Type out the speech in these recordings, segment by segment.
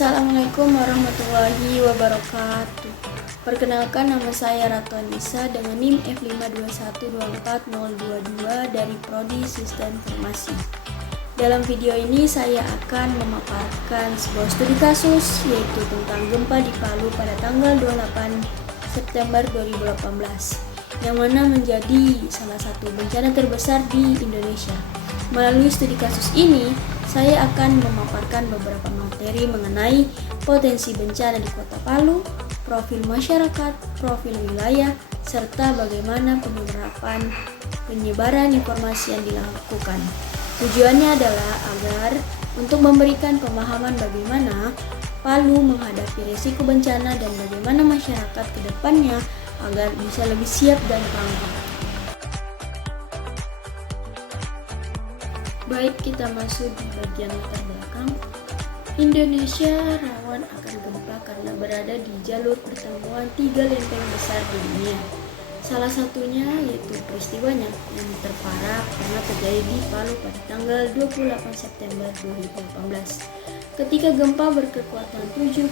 Assalamualaikum warahmatullahi wabarakatuh. Perkenalkan, nama saya Ratu Anissa dengan NIM F521240222 dari Prodi Sistem Informasi. Dalam video ini saya akan memaparkan sebuah studi kasus, yaitu tentang gempa di Palu pada tanggal 28 September 2018, yang mana menjadi salah satu bencana terbesar di Indonesia. Melalui studi kasus ini, saya akan memaparkan beberapa materi mengenai potensi bencana di Kota Palu, profil masyarakat, profil wilayah, serta bagaimana penyebaran informasi yang dilakukan. Tujuannya adalah agar untuk memberikan pemahaman bagaimana Palu menghadapi risiko bencana dan bagaimana masyarakat ke depannya agar bisa lebih siap dan tangguh. Baik, kita masuk di bagian latar belakang. Indonesia rawan akan gempa karena berada di jalur pertemuan 3 lempeng besar di dunia. Salah satunya yaitu peristiwanya yang terparah pernah terjadi di Palu pada tanggal 28 September 2018. Ketika gempa berkekuatan 7,4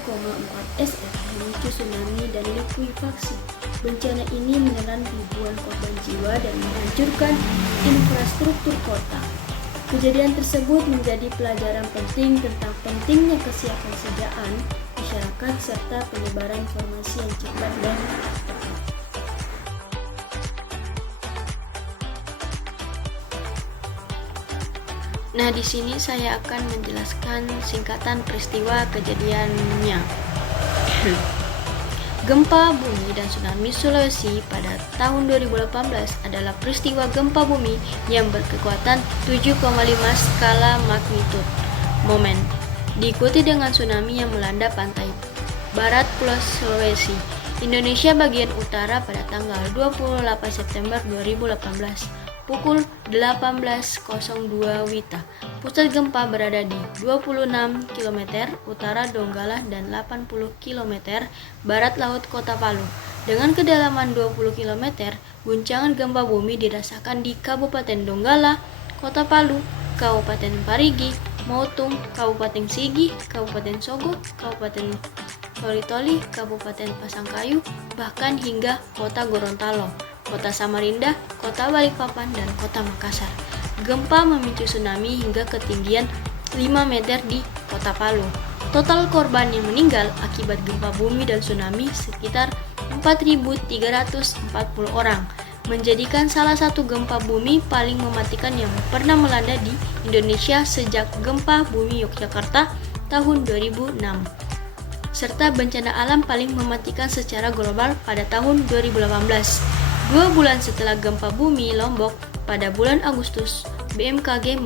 SF memicu tsunami dan likuifaksi. Bencana ini menelan ribuan korban jiwa dan menghancurkan infrastruktur kota. Kejadian tersebut menjadi pelajaran penting tentang pentingnya kesiapsiagaan masyarakat serta penyebaran informasi yang cepat dan tepat. Nah, di sini saya akan menjelaskan singkatan peristiwa kejadiannya. Gempa bumi dan tsunami Sulawesi pada tahun 2018 adalah peristiwa gempa bumi yang berkekuatan 7,5 skala magnitudo momen, diikuti dengan tsunami yang melanda pantai barat Pulau Sulawesi, Indonesia bagian utara pada tanggal 28 September 2018. Pukul 18.02 WITA. Pusat gempa berada di 26 km utara Donggala dan 80 km barat laut Kota Palu. Dengan kedalaman 20 km, guncangan gempa bumi dirasakan di Kabupaten Donggala, Kota Palu, Kabupaten Parigi, Mautung, Kabupaten Sigi, Kabupaten Sogo, Kabupaten Toli-Toli, Kabupaten Pasangkayu, bahkan hingga Kota Gorontalo, Kota Samarinda, Kota Balikpapan, dan Kota Makassar. Gempa memicu tsunami hingga ketinggian 5 meter di Kota Palu. Total korban yang meninggal akibat gempa bumi dan tsunami sekitar 4.340 orang, menjadikan salah satu gempa bumi paling mematikan yang pernah melanda di Indonesia sejak gempa bumi Yogyakarta tahun 2006. Serta bencana alam paling mematikan secara global pada tahun 2018. 2 bulan setelah gempa bumi Lombok pada bulan Agustus, BMKG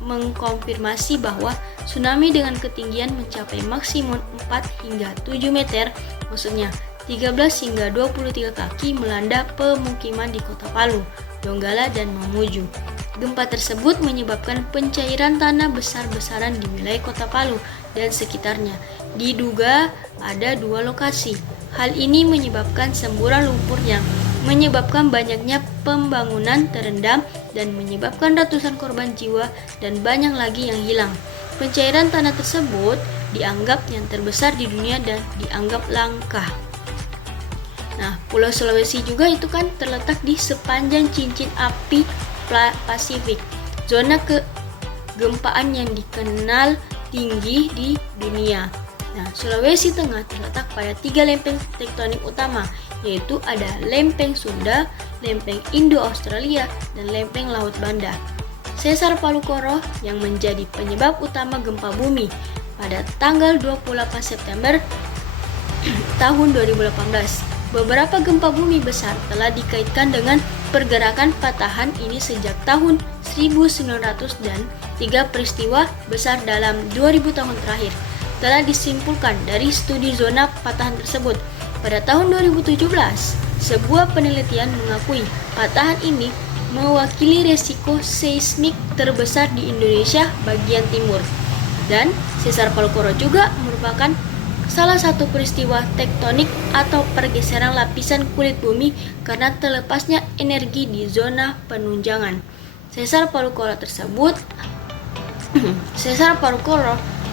mengkonfirmasi bahwa tsunami dengan ketinggian mencapai maksimum 4 hingga 7 meter, maksudnya 13 hingga 23 kaki melanda pemukiman di Kota Palu, Donggala, dan Mamuju. Gempa tersebut menyebabkan pencairan tanah besar-besaran di wilayah Kota Palu dan sekitarnya. Diduga ada 2 lokasi. Hal ini menyebabkan semburan lumpur yang menyebabkan banyaknya pembangunan terendam dan menyebabkan ratusan korban jiwa dan banyak lagi yang hilang. Pencairan tanah tersebut dianggap yang terbesar di dunia dan dianggap langka. Nah, Pulau Sulawesi juga itu kan terletak di sepanjang cincin api Pasifik, zona kegempaan yang dikenal tinggi di dunia. Nah, Sulawesi Tengah terletak pada 3 lempeng tektonik utama, yaitu ada lempeng Sunda, lempeng Indo-Australia, dan lempeng Laut Banda. Sesar Palu Koro yang menjadi penyebab utama gempa bumi pada tanggal 28 September tahun 2018. Beberapa gempa bumi besar telah dikaitkan dengan pergerakan patahan ini sejak tahun 1900 dan 3 peristiwa besar dalam 2000 tahun terakhir telah disimpulkan dari studi zona patahan tersebut. Pada tahun 2017, sebuah penelitian mengakui patahan ini mewakili resiko seismik terbesar di Indonesia bagian timur. Dan sesar Palu Koro juga merupakan salah satu peristiwa tektonik atau pergeseran lapisan kulit bumi karena terlepasnya energi di zona penunjangan. Sesar Palu Koro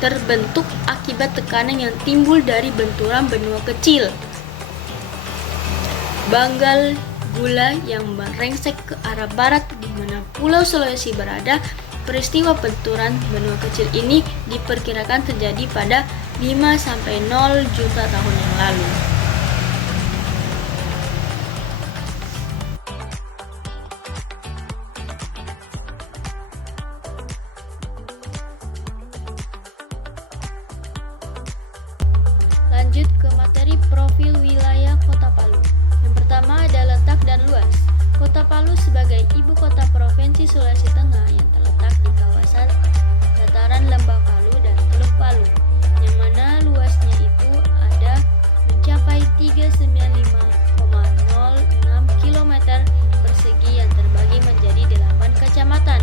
terbentuk akibat tekanan yang timbul dari benturan benua kecil Banggal Gula yang merengsek ke arah barat di mana Pulau Sulawesi berada. Peristiwa benturan benua kecil ini diperkirakan terjadi pada 5-0 juta tahun yang lalu. Lanjut ke materi profil wilayah Kota Palu. Yang pertama ada letak dan luas. Kota Palu sebagai ibu kota Provinsi Sulawesi Tengah yang terletak di kawasan dataran Lembah Palu dan Teluk Palu, yang mana luasnya itu ada mencapai 395,06 km persegi yang terbagi menjadi 8 kecamatan,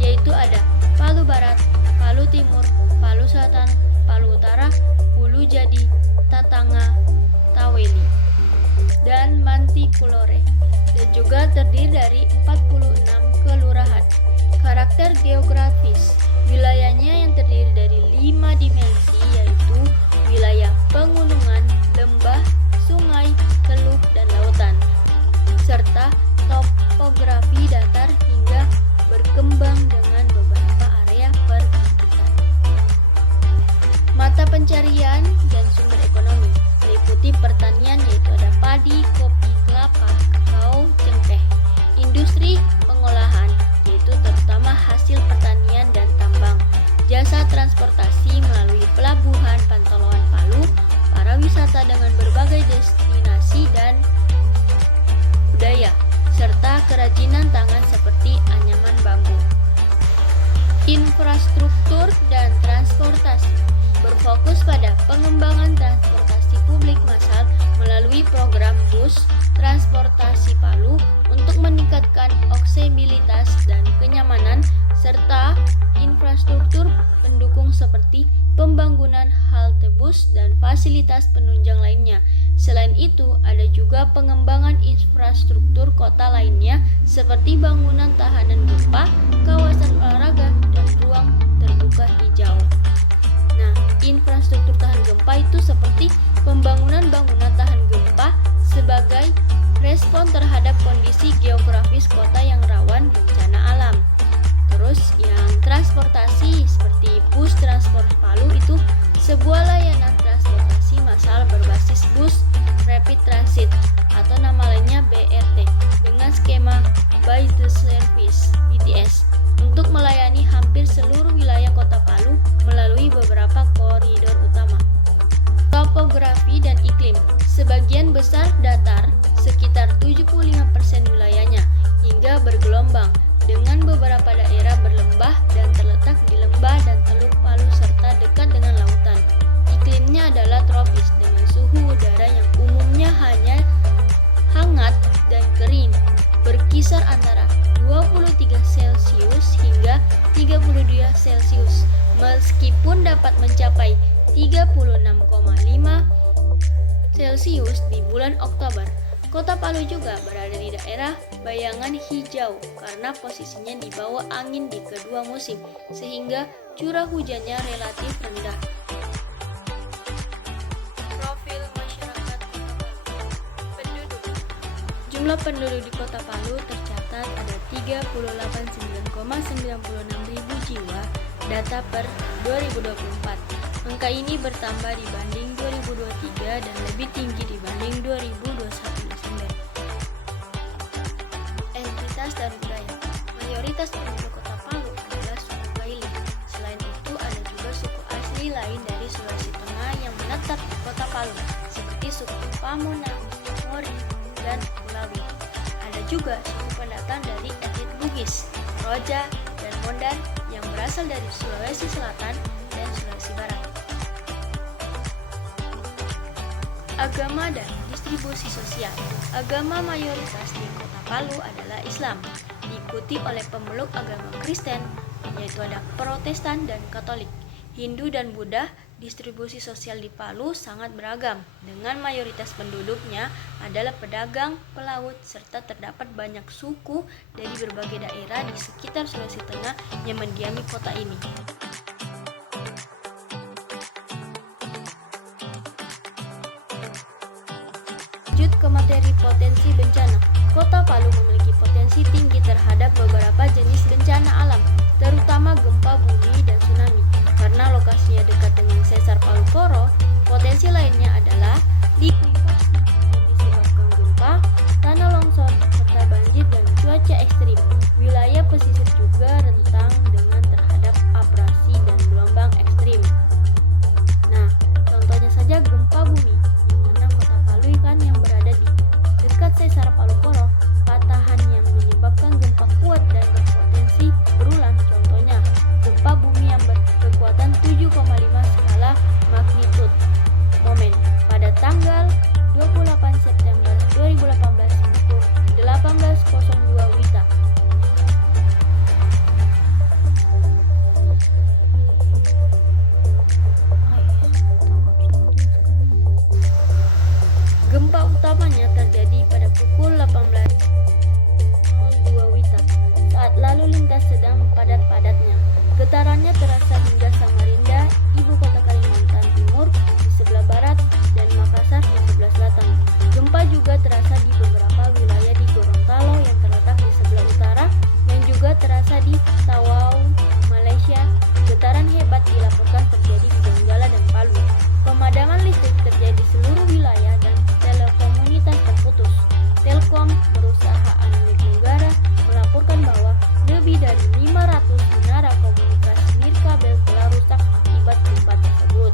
yaitu ada Palu Barat, Palu Timur, Palu Selatan, Palu Utara, Ulu Jadi, Tatanga, Taweli, dan Mantikulore, dan juga terdiri dari 46 kelurahan. Karakter geografis, wilayahnya yang terdiri dari 5 dimensi, yaitu wilayah pegunungan, lembah, sungai, teluk, dan lautan, serta topografi datar hingga berkembang dengan beberapa area perbukitan. Mata pencarian dan sumber ekonomi meliputi pertanian, yaitu ada padi, kopi, kelapa, kakao, cengkeh. Industri pengolahan, yaitu terutama hasil pertanian dan tambang. Jasa transportasi melalui pelabuhan Pantoloan Palu, para wisata dengan berbagai destinasi dan budaya, serta kerajinan tangan seperti anyaman bambu. Infrastruktur dan transportasi berfokus pada pengembangan transportasi publik massal melalui program bus transportasi Palu untuk meningkatkan aksesibilitas dan kenyamanan, serta infrastruktur pendukung seperti pembangunan halte bus dan fasilitas penunjang lainnya. Selain itu, ada juga pengembangan infrastruktur kota lainnya seperti bangunan tahanan gempa, kawasan olahraga, dan ruang terbuka hijau. Nah, infrastruktur tahan gempa itu seperti pembangunan bangunan tahan gempa sebagai respon terhadap kondisi geografis kota yang rawan bencana alam. Terus yang transportasi seperti bus transport Palu itu sebuah layanan transportasi massal berbasis bus rapid transit atau nama lainnya BRT dengan skema by the service BTS untuk melayani hampir seluruh wilayah kota Palu melalui beberapa koridor utama. Topografi dan iklim, sebagian besar datar, sekitar 75% wilayahnya, hingga bergelombang, dengan beberapa daerah berlembah dan terletak di lembah dan teluk Palu serta dekat dengan lautan. Iklimnya adalah tropis dengan suhu udara yang umumnya hanya hangat dan kering, berkisar antara 23 Celcius hingga 32 Celcius, meskipun dapat mencapai 36,5 Celcius di bulan Oktober. Kota Palu juga berada di daerah bayangan hijau karena posisinya di bawah angin di kedua musim, sehingga curah hujannya relatif rendah. Profil masyarakat Kota Palu. Penduduk. Jumlah penduduk di Kota Palu tercatat ada 38,996 ribu jiwa data per 2024. Angka ini bertambah dibanding 2023 dan lebih tinggi dibanding 2021 Desember. Entitas dan budaya. Mayoritas penduduk Kota Palu adalah suku Gaili. Selain itu ada juga suku asli lain dari Sulawesi Tengah yang menetap di Kota Palu, seperti suku Pamona, Mori, dan Mulawi. Ada juga suku pendatang dari etnis Bugis, Roja, dan Mondan yang berasal dari Sulawesi Selatan dan Sulawesi Barat. Agama dan distribusi sosial. Agama mayoritas di Kota Palu adalah Islam, diikuti oleh pemeluk agama Kristen, yaitu ada Protestan dan Katolik. Hindu dan Buddha. Distribusi sosial di Palu sangat beragam, dengan mayoritas penduduknya adalah pedagang, pelaut, serta terdapat banyak suku dari berbagai daerah di sekitar Sulawesi Tengah yang mendiami kota ini. materi potensi bencana. Kota Palu memiliki potensi tinggi terhadap beberapa jenis bencana alam, terutama gempa bumi dan tsunami. Karena lokasinya dekat dengan sesar Palu Koro, potensi lainnya adalah likuifaksi yang disebabkan gempa, tanah longsor, serta banjir dan cuaca ekstrim. Wilayah pesisir juga rentan dengan terhadap abrasi dan gelombang ekstrim. Nah, contohnya saja gempa bumi, di mana kota Palu kan yang berada di dekat sesar Palu Koro, patahan yang menyebabkan gempa kuat dan berpotensi berulang. Contohnya, gempa bumi yang berkekuatan 7,5 skala magnitude momen pada tanggal 28 September 2018 pukul 18.02 WITA. Gempa utamanya terjadi pada pukul 18.02 WITA saat lalu lintas sedang padat-padatnya. Getarannya terasa hingga Samarinda, ibu kota Kalimantan Timur, di sebelah barat, dan Makassar di sebelah selatan. Gempa juga terasa di beberapa wilayah di Gorontalo yang terletak di sebelah utara, dan juga terasa di Tawau, Malaysia. Getaran hebat dilaporkan terjadi di Donggala dan Palu. Pemadaman listrik terjadi di seluruh wilayah dan telekomunitas terputus. Telkom, perusahaan milik negara, melaporkan bahwa lebih dari 500 menara komunikasi nirkabel telah rusak akibat gempa tersebut.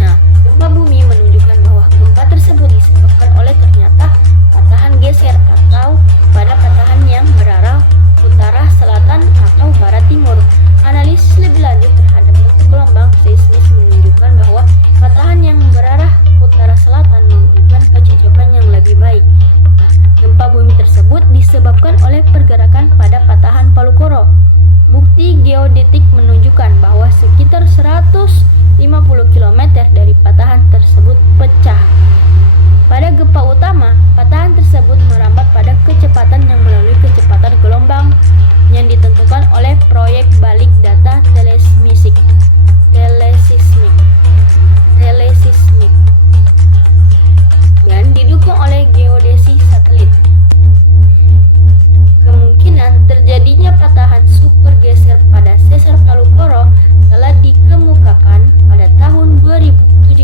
Nah, gempa bumi menunjukkan bahwa gempa tersebut disebabkan oleh ternyata patahan geser atau pada patahan yang berarah utara, selatan, atau barat timur. Analisis lebih lanjut terhadap bentuk gelombang seismis menunjukkan bahwa patahan yang berarah utara selatan memberikan kecocokan yang lebih baik. Nah, gempa bumi tersebut disebabkan oleh pergerakan pada patahan Palu Koro. Bukti geodetik menunjukkan bahwa sekitar 150 km dari patahan tersebut pecah. Pada gempa utama, patahan tersebut merambat pada kecepatan yang melalui kecepatan gelombang yang ditentukan oleh proyek balik data telesismik dan didukung oleh geodesi satelit. Kemungkinan terjadinya patahan super geser pada sesar Palu Koro telah dikemukakan pada tahun 2017.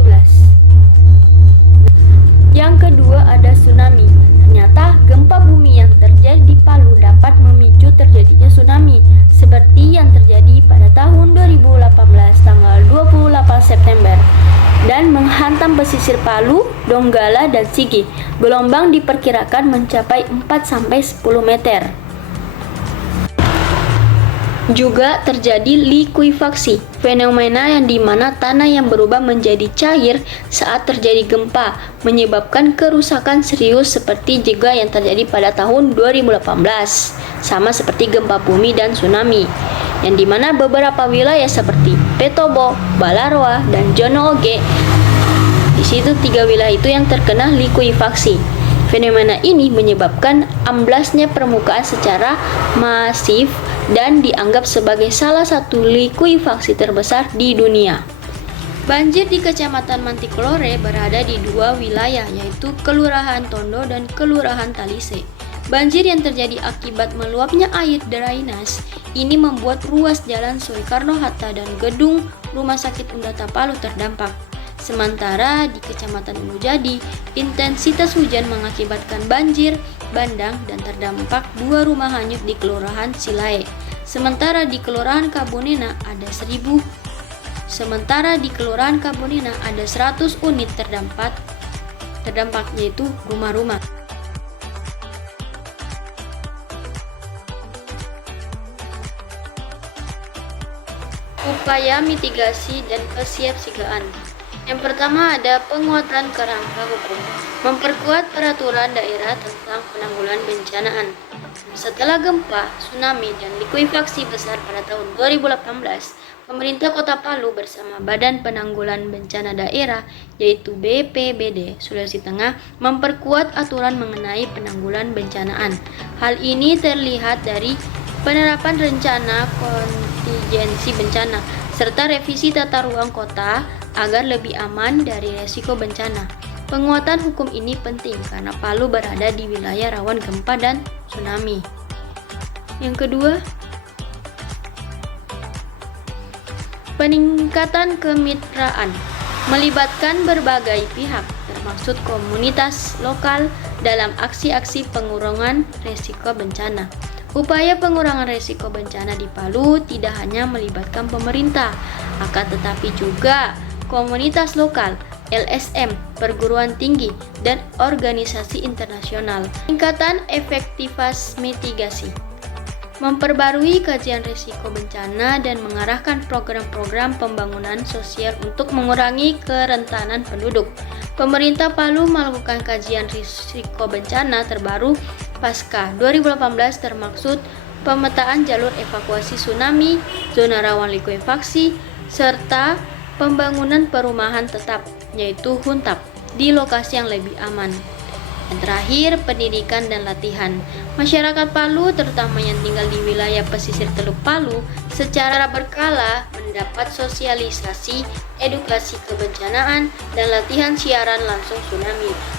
Yang kedua ada tsunami. Ternyata gempa bumi yang terjadi di Palu dapat memicu terjadinya tsunami seperti yang terjadi pada tahun 2018 tanggal 28 September dan menghantam pesisir Palu, Donggala, dan Sigi. Gelombang diperkirakan mencapai 4-10 meter. Juga terjadi likuifaksi, fenomena yang dimana tanah yang berubah menjadi cair saat terjadi gempa, menyebabkan kerusakan serius seperti juga yang terjadi pada tahun 2018, sama seperti gempa bumi dan tsunami, yang dimana beberapa wilayah seperti Petobo, Balaroa, dan Jono Oge, di situ 3 wilayah itu yang terkena likuifaksi. Fenomena ini menyebabkan amblasnya permukaan secara masif dan dianggap sebagai salah satu likuifaksi terbesar di dunia. Banjir di Kecamatan Mantiklore berada di 2 wilayah, yaitu Kelurahan Tondo dan Kelurahan Talise. Banjir yang terjadi akibat meluapnya air drainase ini membuat ruas Jalan Soekarno-Hatta dan gedung Rumah Sakit Undata Palu terdampak. Sementara di Kecamatan Gunujadi, intensitas hujan mengakibatkan banjir bandang dan terdampak 2 rumah hanyut di Kelurahan Silae. Sementara di Kelurahan Kabunena ada 100 unit terdampak yaitu rumah-rumah. Upaya mitigasi dan kesiapsiagaan. Yang pertama ada penguatan kerangka hukum, memperkuat peraturan daerah tentang penanggulangan bencanaan. Setelah gempa, tsunami, dan likuifaksi besar pada tahun 2018, pemerintah Kota Palu bersama Badan Penanggulangan Bencana Daerah, yaitu BPBD Sulawesi Tengah, memperkuat aturan mengenai penanggulangan bencanaan. Hal ini terlihat dari penerapan rencana kontingensi bencana, serta revisi tata ruang kota agar lebih aman dari resiko bencana. Penguatan hukum ini penting karena Palu berada di wilayah rawan gempa dan tsunami. Yang kedua, peningkatan kemitraan melibatkan berbagai pihak, termasuk komunitas lokal dalam aksi-aksi pengurangan risiko bencana. Upaya pengurangan risiko bencana di Palu tidak hanya melibatkan pemerintah, akan tetapi juga komunitas lokal, LSM, perguruan tinggi, dan organisasi internasional. Tingkatan efektivitas mitigasi, memperbarui kajian risiko bencana dan mengarahkan program-program pembangunan sosial untuk mengurangi kerentanan penduduk. Pemerintah Palu melakukan kajian risiko bencana terbaru pasca 2018 termaksud pemetaan jalur evakuasi tsunami, zona rawan likuifaksi, serta pembangunan perumahan tetap, yaitu huntap, di lokasi yang lebih aman. Yang terakhir, pendidikan dan latihan. Masyarakat Palu, terutama yang tinggal di wilayah pesisir Teluk Palu, secara berkala mendapat sosialisasi, edukasi kebencanaan, dan latihan siaran langsung tsunami.